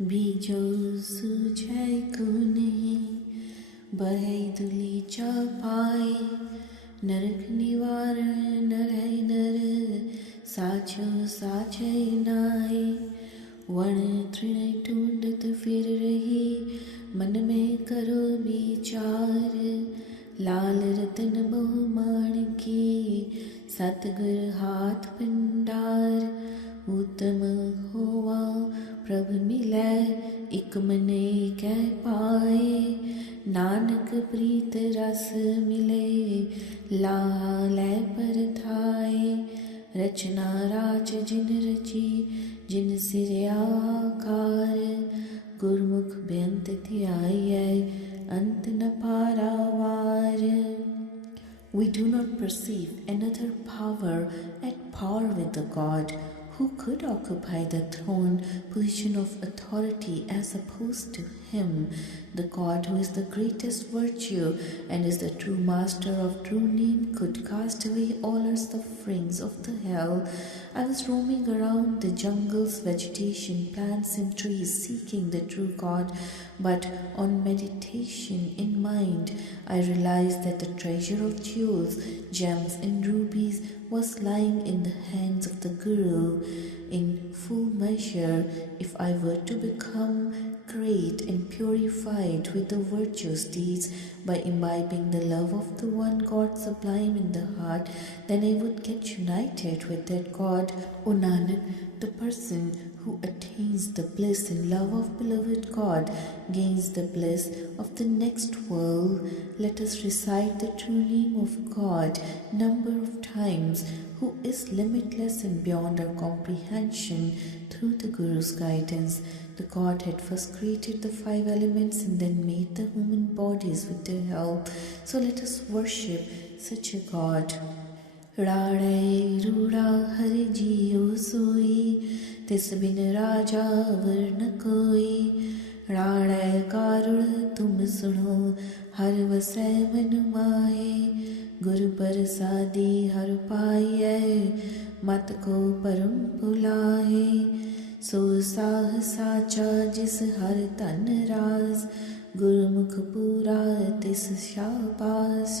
बीजो सूझै को नहीं, बहै दुली चा पाए। नरक निवारण नरै नर, साचो साचै नाय। वण तृण ढूंढत फिर रही, मन में करो विचार। लाल रतन मोह माणकी, सतगुर हाथ भंडार। उत्तम होवा प्रभ मिलै, इक मने कै पाए। नानक प्रीत रस मिले, लालै पर थाए। रचना राच जिन रची, जिन सिरया आकार। गुरमुख बेअंत ध्यायै, अंत न पारावार। We do not perceive another power at par with the God who could occupy the throne position of authority as opposed to him, the God who is the greatest virtue and is the true master of true name could cast away all our sufferings of the hell. I was roaming around the jungles, vegetation, plants and trees seeking the true God, but on meditation in mind I realized that the treasure of jewels, gems and rubies was lying in the hands of the Guru. In full measure, if I were to become great and purified with the virtuous deeds by imbibing the love of the one God sublime in the heart, then I would get united with that God. O Nanak, the person who attains the bliss and love of beloved God gains the bliss of the next world. Let us recite the true name of God number of times, who is limitless and beyond our comprehension through the Guru's guidance. The God had first created the 5 elements and then made the human bodies with their help. So let us worship such a God. Rane Rura Hari जियो सोई, तिस बिन राजा अवर न कोई। राणे कारुण तुम सुनो, हर वसै मन माहे। गुरु प्रसादी हर पाइयै, मत को परम भुलाहे। सो साह साचा जिस हर तन रास, गुरमुख पूरा तिस शाबाश।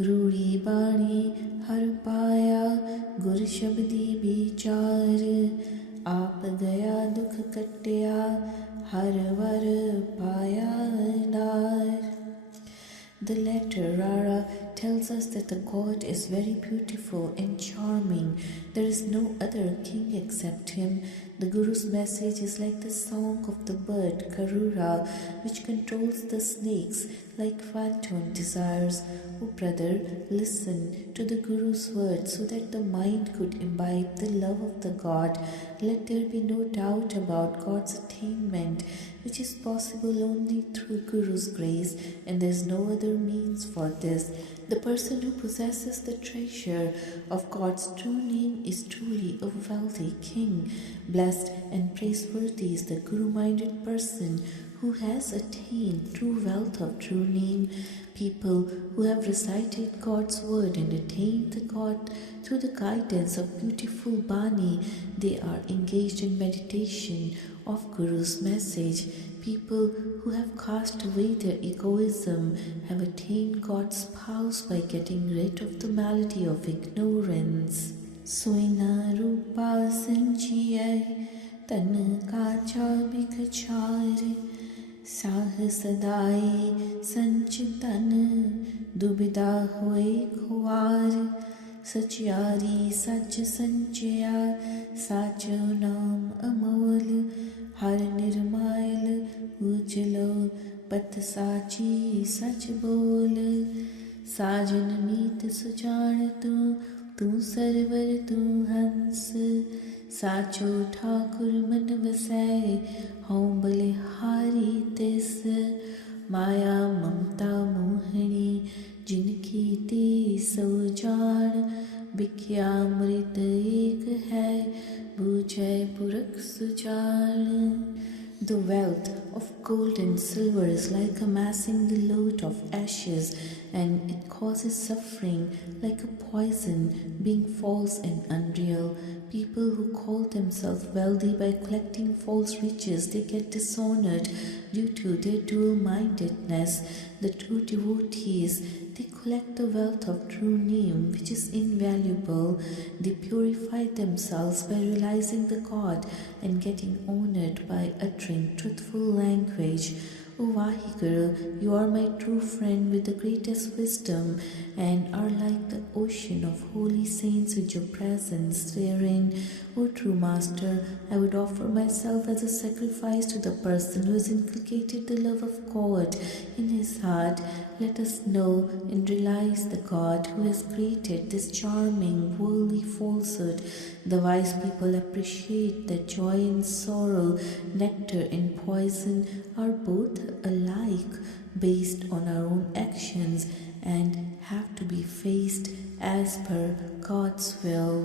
रूड़ी बाणी हर पाया, गुर शब्दी विचार। आप गया दुख कट्या, हर वर पाया नार। The letter Rara tells us that the God is very beautiful and charming. There is no other king except him. The Guru's message is like the song of the bird Karura, which controls the snakes like phantom desires. O brother, listen to the Guru's words so that the mind could imbibe the love of the God. Let there be no doubt about God's attainment, which is possible only through Guru's grace, and there is no other means for this. The person who possesses the treasure of God's true name is truly a wealthy king. Blessed and praiseworthy is the Guru-minded person who has attained true wealth of true name. People who have recited God's word and attained the God through the guidance of beautiful Bani, they are engaged in meditation of Guru's message. People who have cast away their egoism have attained God's spouse by getting rid of the malady of ignorance. Soina rupa sanchiyai, tan kacha bikachare. Sah सदाई संचितन, दुबिधा होए खुआर। सचियारी सच संचया, साचो नाम अमोल। हर निर्मायल उजलो, पत साची सच बोल। साजन मीत सुजान तू server तू हंस। साचो ठाकुर मन वसै, हऊँ बलिहारी तिस। माया ममता मोहनी, जिनकी ती सो जान। बिख्या मृत एक है, बूझै पुरख Sujan. The wealth of gold and silver is like amassing the load of ashes and it causes suffering like a poison, being false and unreal. People who call themselves wealthy by collecting false riches, they get dishonored due to their dual-mindedness. The true devotees, they collect the wealth of true name, which is invaluable. They purify themselves by realizing the God and getting honored by uttering truthful language. O Vaheguru, you are my true friend with the greatest wisdom and are like the ocean of holy saints with your presence therein. O true Master, I would offer myself as a sacrifice to the person who has inculcated the love of God in his heart. Let us know and realize the God who has created this charming worldly falsehood. The wise people appreciate that joy and sorrow, nectar and poison are both alike based on our own actions and have to be faced as per God's will.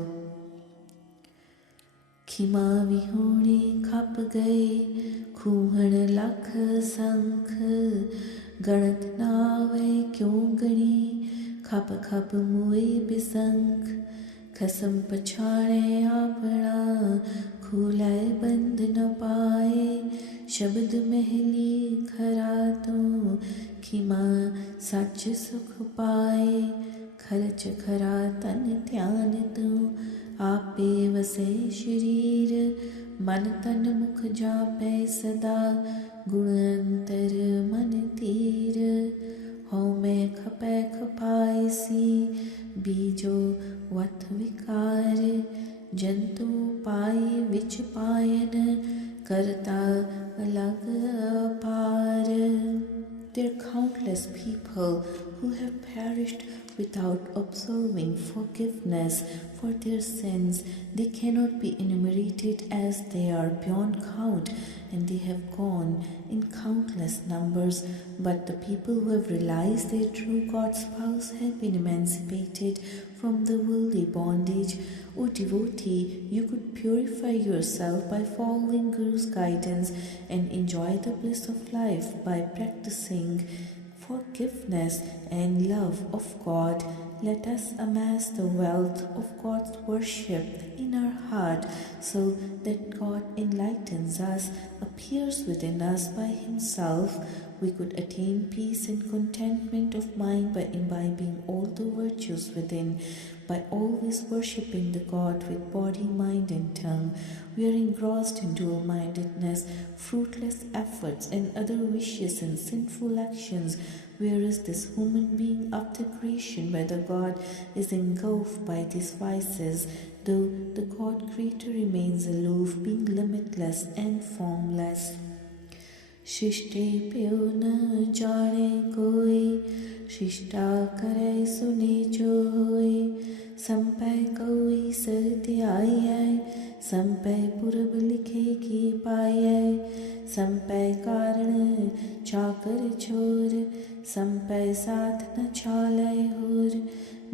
खिमा विहोणे खप गए खूहण लख संख गणत नावे क्यों गणी खप खप मुए बिसंख खसम पछाणे आपणा खुलाए बंध न पाए शब्द महली खरा तो खिमा सच सुख पाए खर्च खरा तन ध्यान तो आपे वसे शरीर मन तन मुख जापे सदा गुण अंतर मन तीर हौ में खपे खपाए सी बीजो वथ विकार जंतु पाए विच पायन करता अलग अपार. There are countless people who have perished without observing forgiveness for their sins. They cannot be enumerated as they are beyond count, and they have gone in countless numbers. But the people who have realized their true God's spouse have been emancipated from the worldly bondage. O devotee, you could purify yourself by following Guru's guidance and enjoy the bliss of life by practicing forgiveness and love of God. Let us amass the wealth of God's worship in our heart so that God enlightens us, appears within us by Himself. We could attain peace and contentment of mind by imbibing all the virtues within, by always worshipping the God with body, mind and tongue. We are engrossed in dual-mindedness, fruitless efforts and other vicious and sinful actions, whereas this human being after creation by the God is engulfed by these vices, though the God creator remains aloof, being limitless and formless. शिष्टे प्यो न जाने कोई शिष्टा करे सुने जो होए संपै कोई सरति आए संपै पुरब लिखे की पाए संपै कारण चाकर छोर संपै साथ न छाले होर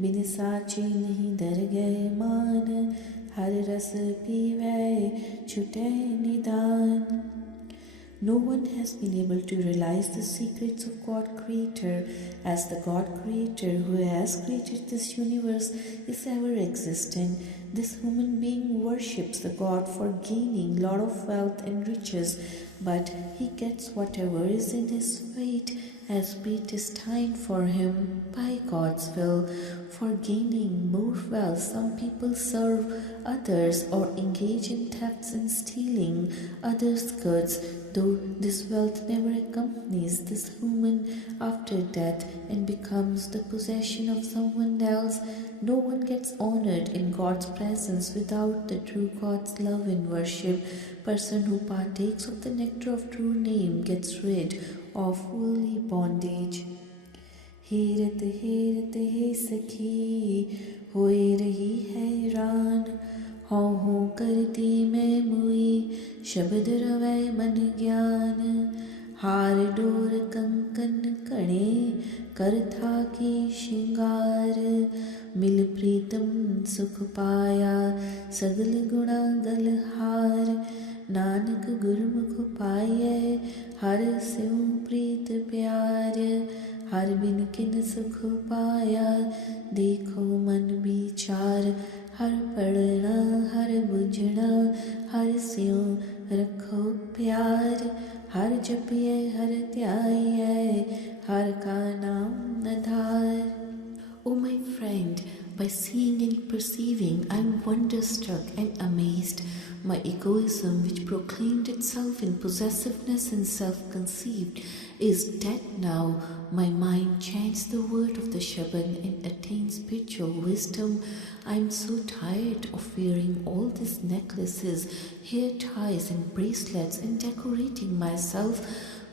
बिन साचे नहीं दर गए मान हर रस पीवै छुटे निदान. No one has been able to realize the secrets of God Creator as the God Creator who has created this universe is ever existent. This human being worships the God for gaining lot of wealth and riches, but he gets whatever is in his fate as predestined for him by God's will. For gaining more wealth, some people serve others or engage in thefts and stealing others' goods, though this wealth never accompanies this human after death and becomes the possession of someone else. No one gets honored in God's presence without the true God's love and worship. Person who partakes of the nectar of true name gets rid of worldly bondage. Herat Herat हे सखी होए रही हैरान हों हों करती मैं मुई शब्द रवै मन ज्ञान हार डोर कंकन कणे कर था की श्रृंगार मिल प्रीतम सुख पाया सगल गुणा गलहार नानक गुरमुख पाए हर स्यों प्रीत प्यार हर बिन किन सुख पाया, देखो मन विचार। हर पढ़ना हर बुझना, हर स्यों रखो प्यार। हर जपिए हर ध्याइए, हर का नाम आधार। O my friend, by seeing and perceiving, I am wonderstruck and amazed. My egoism, which proclaimed itself in possessiveness and self-conceived, is dead now. My mind chants the word of the Shabad and attains spiritual wisdom. I am so tired of wearing all these necklaces, hair ties and bracelets and decorating myself.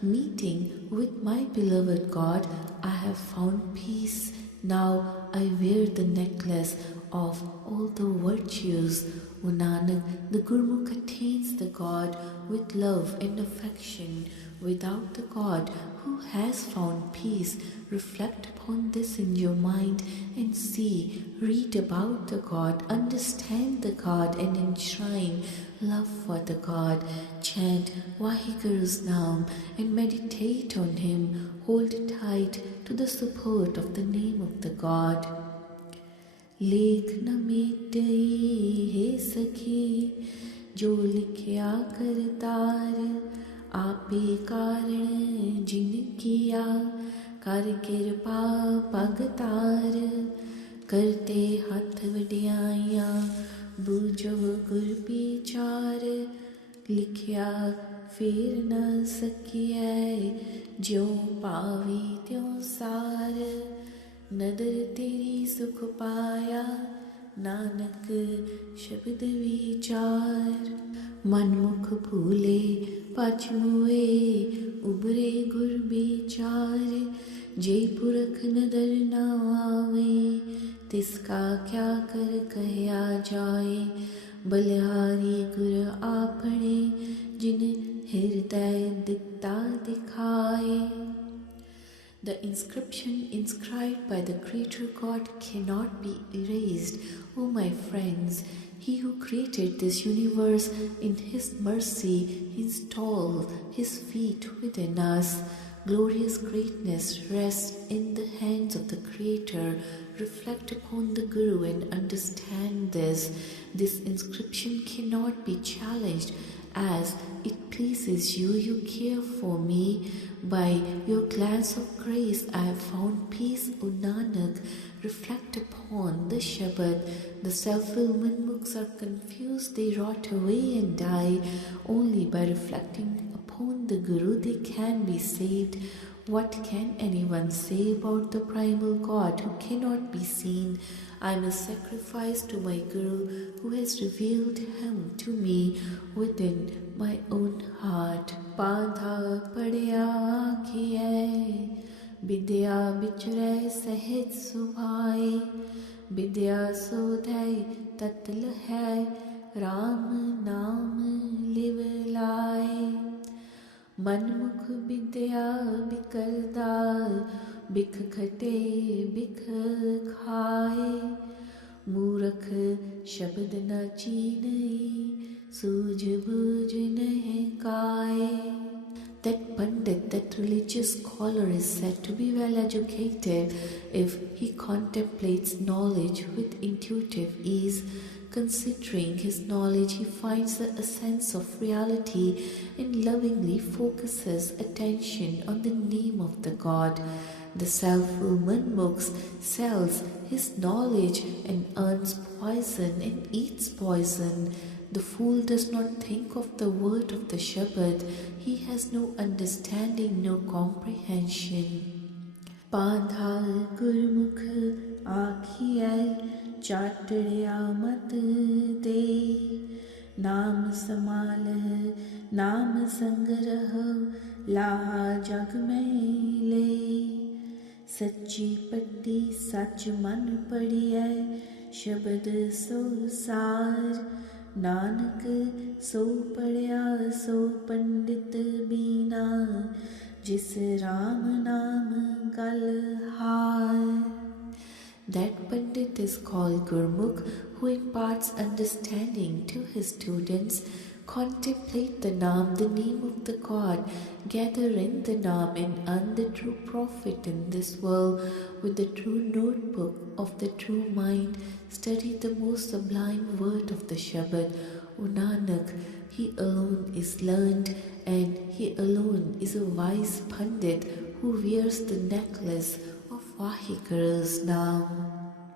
Meeting with my beloved God, I have found peace. Now I wear the necklace of all the virtues. O Nanak, the Gurmukh attains the God with love and affection. Without the God, who has found peace? Reflect upon this in your mind and see, read about the God, understand the God and enshrine love for the God. Chant Vaheguru's Naam and meditate on Him. Hold tight to the support of the name of the God. लेख न मेटई हे सखी, जो लिखया करतार। आपे कारण जिन किया, कर कृपा पगतार। करते हथ वड्याइयां, बूझो गुर विचार। लिखया फेर न सकिए, ज्यों पावी त्यों सार। नदर तेरी सुख पाया, नानक शब्द विचार। मनमुख भूले पछ मुए, उबरे गुर विचार। जे पुरख नदर न आवे, तिसका क्या कर कहया जाए। बलिहारी गुर आपने, जिन हृदय दिखता दिखाए। The inscription inscribed by the Creator God cannot be erased. O my friends, He who created this universe in His mercy installed His feet within us. Glorious greatness rests in the hands of the Creator. Reflect upon the Guru and understand this. This inscription cannot be challenged. As it pleases you, you care for me. By your glance of grace, I have found peace, O Nanak. Reflect upon the Shabad. The self-willed Manmukhs are confused, they rot away and die. Only by reflecting upon the Guru they can be saved. What can anyone say about the primal God who cannot be seen? I am a sacrifice to my Guru who has revealed Him to me within my own heart. Padha padya akhiye, vidya bichre sehaj subhai. Vidya sodhai tatl hai, Ram naam liv lai. मनमुख विद्या बिकरदा, बिख खटे बिख खाए। मूरख शब्द न चीनई, सूझ बूझ नहीं काए। That Pandit, that religious scholar is said to be well educated if he contemplates knowledge with intuitive ease. Considering his knowledge, he finds the essence of reality and lovingly focuses attention on the name of the God. The self-willed Manmukh sells his knowledge and earns poison and eats poison. The fool does not think of the word of the Shabad. He has no understanding, no comprehension. Padha Gurmukh आखिए, चाटड़िया मत दे। नाम समाल नाम संग्रह, लाहा जग में ले। सच्ची पट्टी सच मन पड़िए, शब्द सो सार। नानक सो पढ़िया सो पंडित बीना, जिस राम नाम गल हार। That Pandit is called Gurmukh, who imparts understanding to his students. Contemplate the Naam, the name of the God. Gather in the Naam and earn the true profit in this world with the true notebook of the true mind. Study the most sublime word of the Shabad. O Nanak, he alone is learned and he alone is a wise Pandit who wears the necklace of Vahegura's Naam.